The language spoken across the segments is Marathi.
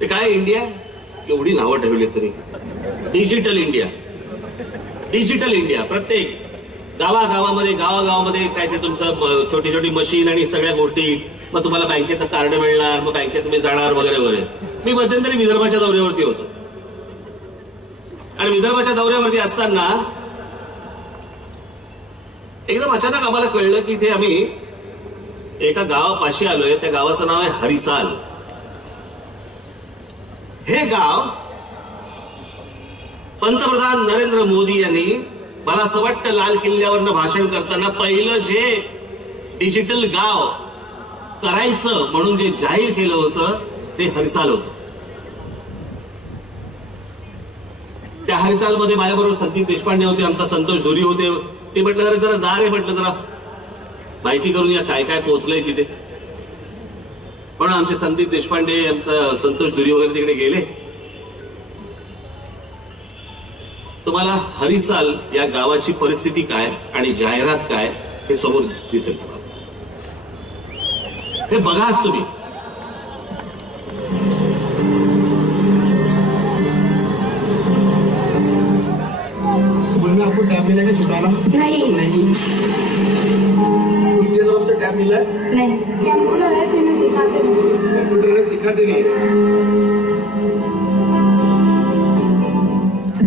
ते काय इंडिया एवढी नावं ठेवली तरी डिजिटल इंडिया, डिजिटल इंडिया. प्रत्येक गावागावामध्ये गावागावामध्ये काय ते तुमचं छोटी छोटी मशीन आणि सगळ्या गोष्टी. मग तुम्हाला बँकेचं कार्ड मिळणार, मग बँकेत तुम्ही जाणार वगैरे वगैरे. मी मध्यंतरी विदर्भाच्या दौऱ्यावरती होतो आणि विदर्भाच्या दौऱ्यावरती असताना एकदम अचानक आम्हाला कळलं की इथे आम्ही एका गावापाशी आलोय. त्या गावाचं नाव आहे हरिसाल. हे गाव पंतप्रधान नरेंद्र मोदी यांनी मला असं वाटतं लाल किल्ल्यावरनं भाषण करताना पहिलं जे डिजिटल गाव करायचं म्हणून जे जाहीर केलं होतं ते हरिसाल होतं. त्या हरिसालमध्ये माझ्याबरोबर संदीप देशपांडे होते, आमचा संतोष धुरी होते. ते म्हटलं अरे जरा जा रे, म्हटलं जरा माहिती करून या काय काय पोहोचलंय तिथे. पण आमचे संदीप देशपांडे, आमचा संतोष धुरी वगैरे तिकडे गेले. तुम्हाला हरिसाल या गावाची परिस्थिती काय आणि जाहिरात काय हे समोर दिसेल. हे बघाच तुम्ही. आपको टैब मिला है छुटाना? नहीं नहीं। उनकी तरफ से टैब मिला है? नहीं, कंप्यूटर है तो मैं सिखाते नहीं। कंप्यूटर में सिखाते नहीं है।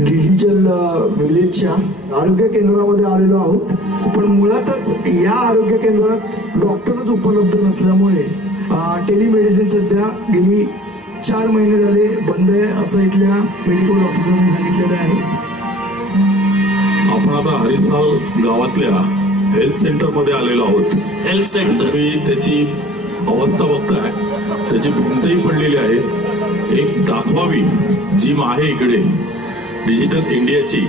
डिजिटल विलेजच्या आरोग्य केंद्रामध्ये आलेलो आहोत. पण मुळातच या आरोग्य केंद्रात डॉक्टरच उपलब्ध नसल्यामुळे टेलिमेडिसिन सध्या गेली 4 महिने झाले बंद आहे असं इथल्या मेडिकल ऑफिसरने सांगितलेलं आहे. आपण आता हरिसाल गावातल्या हेल्थ सेंटर मध्ये आलेलो आहोत. हेल्थ सेंटर, तुम्ही त्याची अवस्था बघताय, त्याची भिंतही पडलेली आहे. एक दाखवावी जिम आहे इकडे डिजिटल इंडियाची,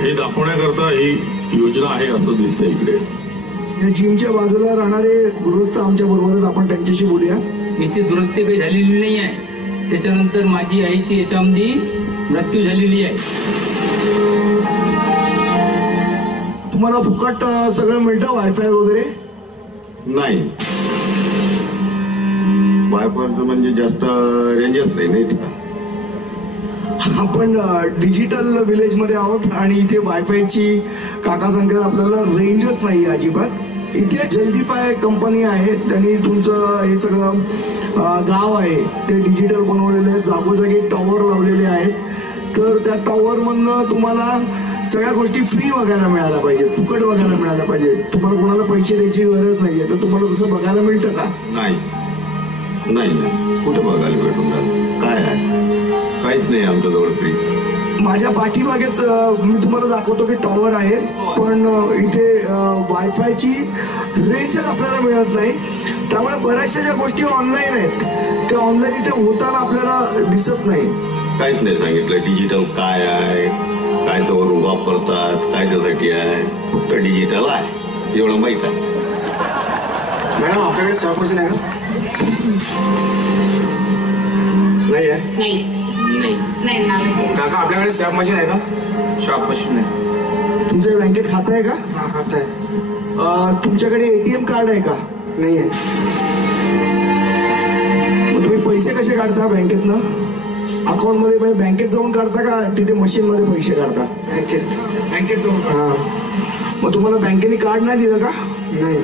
हे दाखवण्याकरता ही योजना आहे असं दिसतंय इकडे. या जिमच्या बाजूला राहणारे गृहस्थ आमच्या बरोबर, आपण त्यांच्याशी बोलूया. याची दुरुस्ती काही झालेली नाही आहे. त्याच्यानंतर माझी आईची याच्यामध्ये मृत्यू झालेली आहे. तुम्हाला फुकट सगळं मिळतं, वायफाय वगैरे? नाही, वायफाय म्हणजे जास्त रेंजच नाही. आपण डिजिटल विलेज मध्ये आहोत आणि इथे वायफायची काका सांगतात आपल्याला रेंजच नाही अजिबात. इथे जल्दीफाय कंपनी आहे, त्यांनी तुमचं हे सगळं गाव आहे ते डिजिटल बनवलेले आहे. जागोजागी टॉवर लावलेले आहेत. तर त्या टॉवर मधनं तुम्हाला सगळ्या गोष्टी फ्री बघायला मिळायला पाहिजे, फुकट बघायला मिळायला पाहिजे. तुम्हाला कोणाला पैसे द्यायची गरज नाहीये. तर तुम्हाला तसं बघायला मिळतं का? नाही नाही नाही, कुठे बघायला भेटून राहिलं? काय आहे? काहीच नाही आमच्याजवळ फ्री. माझ्या पाठीमागेच मी तुम्हाला दाखवतो की टॉवर आहे, पण इथे वायफायची रेंजच आपल्याला मिळत नाही. त्यामुळे बऱ्याचशा ज्या गोष्टी ऑनलाईन आहेत त्या ऑनलाईन इथे होताना आपल्याला दिसत नाही. काहीच नाही सांगितलं डिजिटल काय आहे, काय त्यावरून वापरतात, काय त्यासाठी आहे. फक्त डिजिटल आहे एवढं माहित आहे. मॅडम आपल्याकडे सॅप मशीन आहे का? नाही आहे. नहीं नहीं। काका आपल्याकडे सॅप मशीन आहे का? शॉप मशीन आहे. तुमच्या बँकेत खातं आहे का? हा खातं आहे. तुमच्याकडे एटीएम कार्ड आहे का? नाही आहे. मग तुम्ही पैसे कसे काढता बँकेतनं? अकाउंट मध्ये बँकेत जाऊन काढता का तिथे मशीन मध्ये पैसे काढता? बँकेत जाऊन. हा, मग तुम्हाला बँकेने कार्ड नाही दिलं का? नाही.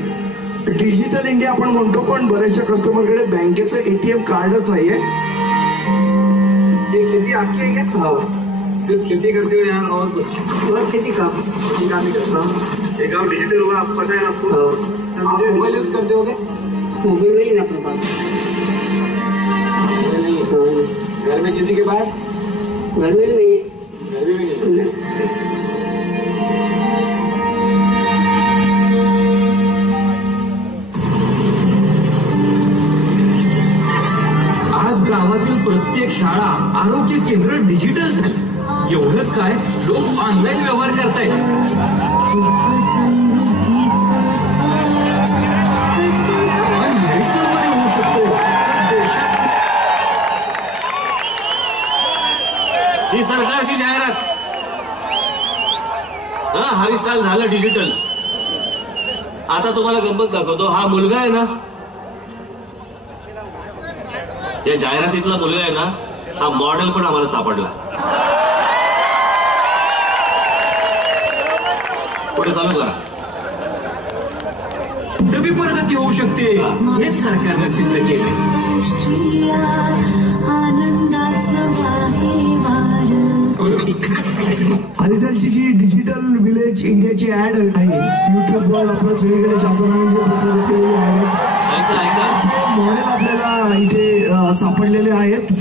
डिजिटल इंडिया आपण म्हणतो, पण बऱ्याचशा कस्टमरकडे बँकेचं एटीएम कार्डच नाहीये. ये खेती आपकी है क्या? हाँ, सिर्फ खेती करते हो यहाँ और कुछ? और खेती काम ही करता हूँ. ये काम डिजिटल हुआ, आपको पता है आपको? आप मोबाइल यूज करते हो क्या? मोबाइल नहीं है अपने पास. घर में किसी के पास? घर में नहीं. घर में भी नहीं. आज गावातील प्रत्येक शाळा, आरोग्य केंद्र डिजिटल झाली. एवढंच काय, लोक ऑनलाईन व्यवहार करतायत. आणि हरिसालमध्ये होऊ शकतो. ही सरकारची जाहिरात. हरिसाल झालं डिजिटल. आता तुम्हाला गंमत दाखवतो. हा मुलगा आहे ना, या जाहिरातीतला मुलगा आहे ना, हा मॉडेल पण आम्हाला सापडला. पुढे चालू करा. नवी प्रगती होऊ शकते हेच सरकारनं सिद्ध केलंय. हरिजनची जी डिजिटल विलेज इंडियाची ऍड आहे युट्यूबवर आपलं सगळीकडे शासनाने जे प्रचलित केलेली ऍड ऐका ऐका मॉडेल आपल्याला इथे सापडलेले आहेत.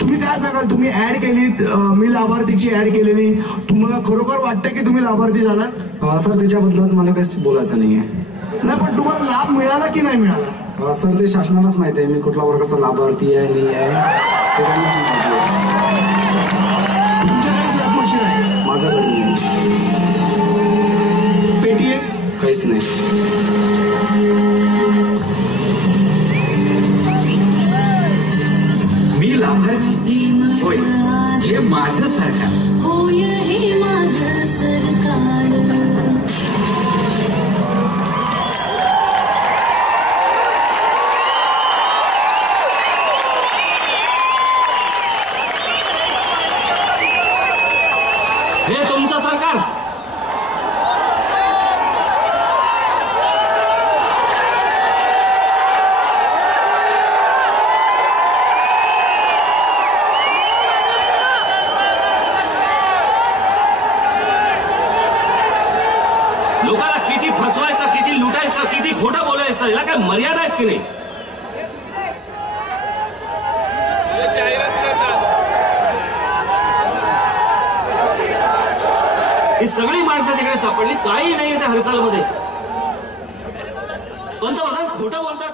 तुम्ही काय सांगाल, तुम्ही ऍड केलीत, मी लाभार्थीची ऍड केलेली, तुम्हाला खरोखर वाटतं की तुम्ही लाभार्थी झालात? सर त्याच्याबद्दल मला काहीच बोलायचं नाहीये. नाही, पण तुम्हाला लाभ मिळाला की नाही मिळाला? सर ते शासनालाच माहिती आहे मी कुठल्या वर्गाचा लाभार्थी आहे नाही आहे ते त्यांनाच माहिती आहे. तुमच्याकडे स्वॅप मशीन आहे? माझ्याकडे नाही, पेटीएम काहीच नाही. मी लाभार्थी होय, हे माझं सरकार. होय हे माझं सरकार. हे तुमचं सरकार. लोकांना किती फसवायचं, किती लुटायचं, किती खोटं बोलायचं, याला काय मर्यादा आहेत की नाही? ही सगळी माणसं तिकडे सापडली, काही नाहीये त्या हरसालमध्ये. पंतप्रधान खोटं बोलतात.